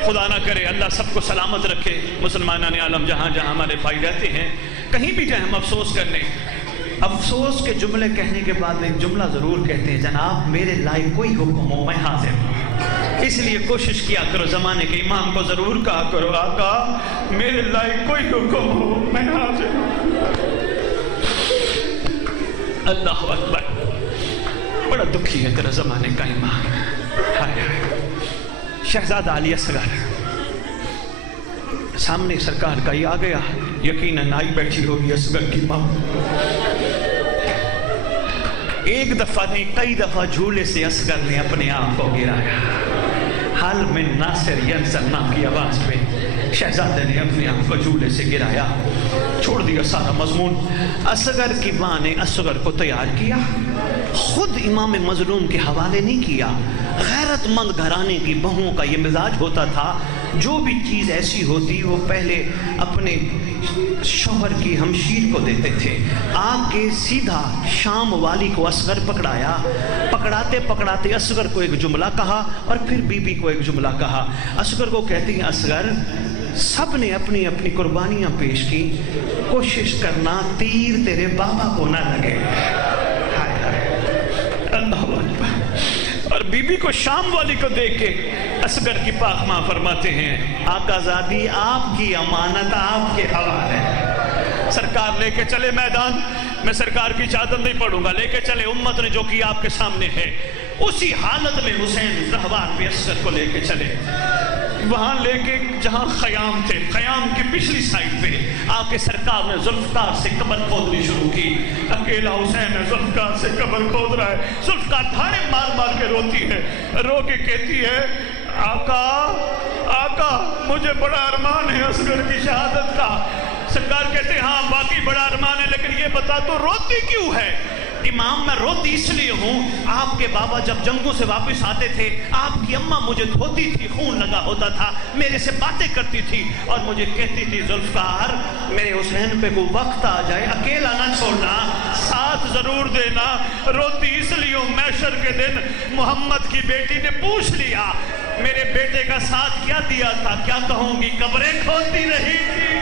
خدا نہ کرے اللہ سب کو سلامت رکھے, مسلمانان عالم جہاں جہاں ہمارے بھائی رہتے ہیں, کہیں بھی جائیں ہم افسوس کرنے, افسوس کے جملے کہنے کے بعد ایک جملہ ضرور کہتے ہیں, جناب میرے لائق کوئی حکم ہو میں حاضر ہوں. اس لیے کوشش کیا کرو, زمانے کے امام کو ضرور کہا کرو, آقا میرے لائق کوئی حکم ہو میں حاضر ہوں. اللہ اکبر, بڑا دکھی ہے تیرا زمانے کا امام. ہائے ہائے. شہزادہ علی اصغر سامنے سرکار کا یہ آ گیا, یقیناً آئی بیٹھی ہوگی اصغر کی ماں. ایک دفعہ نہیں کئی دفعہ جھولے سے اصغر نے اپنے آپ کو گرایا. حال میں ناصر ینصر نام کی آواز پہ شہزادے نے اپنے آپ کو جھولے سے گرایا, چھوڑ دیا سارا مضمون. اصغر کی ماں نے اصغر کو تیار کیا, خود امام مظلوم کے حوالے نہیں کیا. غیرت مند گھرانے کی بہوؤں کا یہ مزاج ہوتا تھا, جو بھی چیز ایسی ہوتی وہ پہلے اپنے شوہر کی ہمشیر کو دیتے تھے. آ کے سیدھا شام والی کو اصغر پکڑایا, پکڑاتے پکڑاتے اصغر کو ایک جملہ کہا اور پھر بی بی کو ایک جملہ کہا. اصغر کو کہتی ہیں, اصغر سب نے اپنی اپنی قربانیاں پیش کی, کوشش کرنا تیر تیرے بابا کو نہ لگے. ہائے ہائے اللہ اکبر. اور بی بی کو شام والی کو دیکھ کے اصغر کی پاک ماں فرماتے ہیں, آقا زادی آپ کی امانت آپ کے حوالے ہے. سرکار لے کے چلے میدان, میں سرکار کی چادر نہیں پڑھوں گا, لے کے چلے, امت نے جو کیا آپ کے سامنے ہے. اسی حالت میں حسین رہوار پہ اصغر کو لے کے چلے, وہاں لے کے جہاں خیام تھے, خیام کی پچھلی سائڈ پہ آ کے سرکار نے ذوالفقار سے قبر کھودنی شروع کی. اکیلا حسین ہے, ذوالفقار سے قبر کھود رہا ہے. ذوالفقار دھاڑے مار مار کے روتی ہے, رو کے کہتی ہے, آقا مجھے بڑا ارمان ہے اصغر کی شہادت کا. سرکار کہتے ہیں ہاں واقعی بڑا ارمان ہے, لیکن یہ بتا تو روتی کیوں ہے؟ امام میں روتی اس لیے ہوں, آپ کے بابا جب جنگوں سے واپس آتے تھے, آپ کی اماں مجھے دھوتی تھی, خون لگا ہوتا تھا, میرے سے باتیں کرتی تھی اور مجھے کہتی تھی, ذوالفقار میرے حسین پہ کوئی وقت آ جائے اکیلا نہ چھوڑنا, ساتھ ضرور دینا. روتی اس لیے محشر کے دن محمد کی بیٹی نے پوچھ لیا, میرے بیٹے کا ساتھ کیا دیا تھا؟ کیا کہوں گی, قبریں کھودتی رہی تھی.